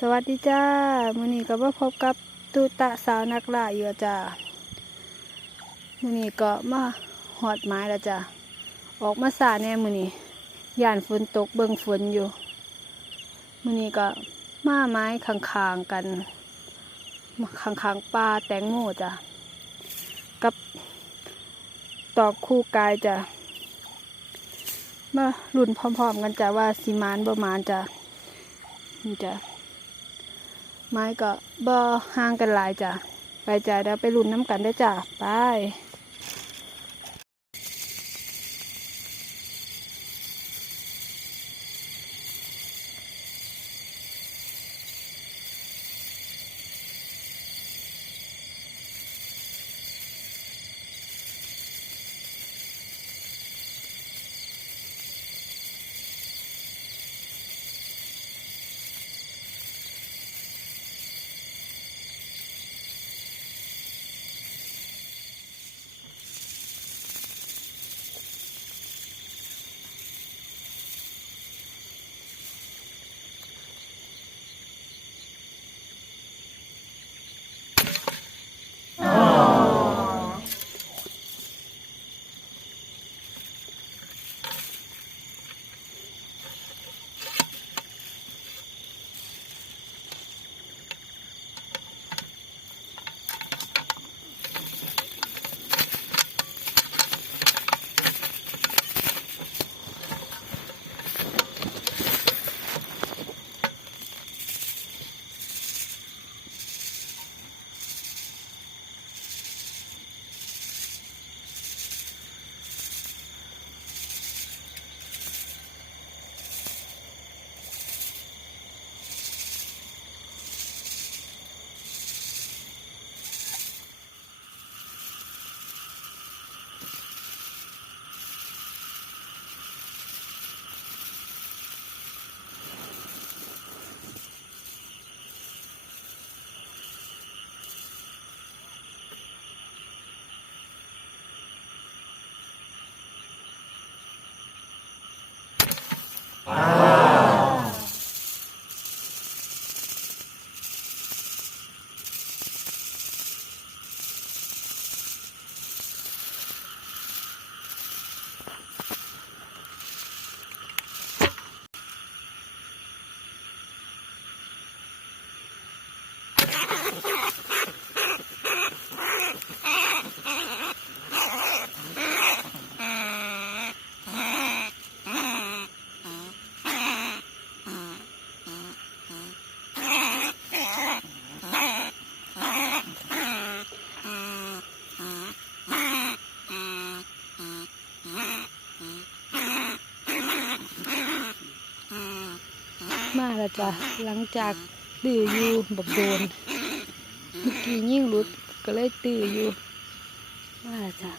สวัสดีจ้ามือนี้ก็มาพบกับตุตะสาวนักล่าอยู่จ้ามือนี้ก็มาหอดไม้แล้วจ้าออกมาสาแน่มือนี้ย่านฝนตกเบิ่งฝนอยู่มือนี้ก็มาไม้ข้างๆกันข้างๆป่าแตงโมจ้ากับตอกคู่กายจ้ามาลุ้นพร้อมๆกันจ้าว่าสิมานบ่มานจ้านี่จ้า ไม้ก็บ่ห่างกันหลายจ้ะไปจ้ะเดี๋ยวไปรุ่นน้ำกันได้จ้ะไป มาแล้วจ้ะหลังจากตื้ออยู่บักโดน เมื่อกี้ยิ่งรุดก็เลยตื้ออยู่มาแล้วจ้ะ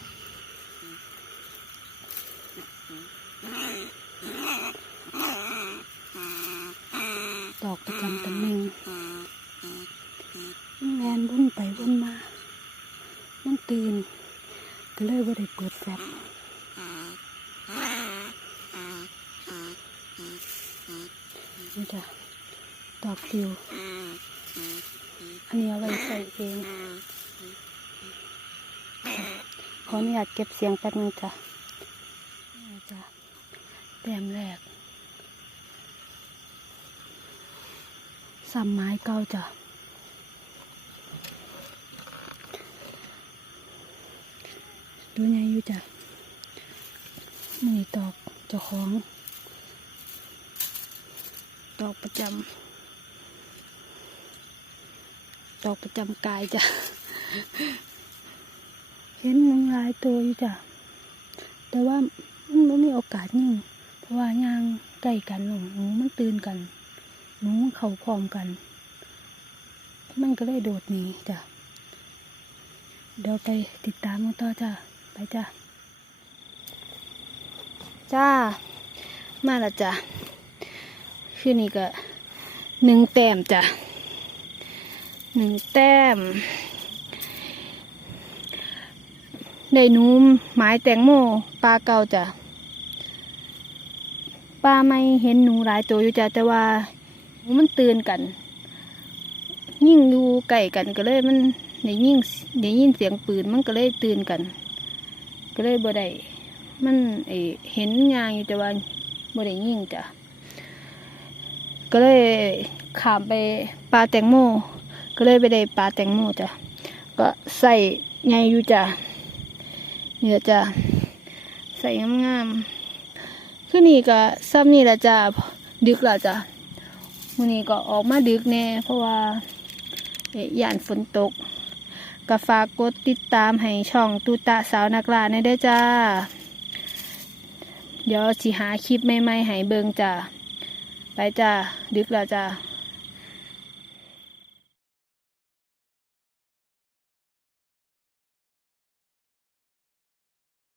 ดอกประจำตำแหน่งมันแลนวนไปวนมา มันตื่นก็เลยว่าได้เปิดแฟลช นี่จ้ะดอกติว อันนี้เอาไว้ใส่เองขออนุญาตเก็บเสียงแป๊บนึงจ้ะนี่จ้ะแต้มแรกซ้ำไม้เก่าจ้ะดูไงอยู่จ้ะมือตอกเจ้าของ ตอกประจำตอกประจำกายจ้ะ เห็นหนึ่งหลายตัวอยู่จ้ะ แต่ว่ามันไม่มีโอกาสยิ่เพราะว่ายางใกล้กันหนูหนูมันตื่นกัน หนูเขาพร้อมกัน มันก็เลยโดดหนีจ้ะ เดี๋ยวไปติดตามมันต่อจ้ะ ไปจ้ะ จ้า มาล้วจ้ะ คืนนี้ก็หนึ่งแต้มจ้ะหนึ่งแต้ม ได้หนูไม้แตงโมปลาเก่าจ้ะป้าไม่เห็นหนูหลายตัวอยู่จ้ะแต่ว่ามันตื่นกัน ยิ่งอยู่ใกล้กันก็เลยมันได้ยิ่งได้ยินเสียงปืนมันก็เลยตื่นกัน ก็เลยบ่ได้มันเห็นยางอยู่แต่ว่าบ่ได้ยิ่งจ้ะ ก็เลยขามไปปลาแตงโมก็เลยไปได้ปลาแตงโมจ้ะก็ใส่ใหญ่อยู่จ้ะเนี่ยจ้ะใส่งามๆคือนี่ก็ซ้ำนี่ละจ้ะดึกละจ้ะมื้อนี้ก็ออกมาดึกแน่เพราะว่าย่านฝนตกก็ฝากกดติดตามให้ช่องตูตะสาวนักล่าในได้จ้า เดี๋ยวสิหาคลิปใหม่ๆให้เบิงจ้า ไปจ้าดึกแล้วจ้า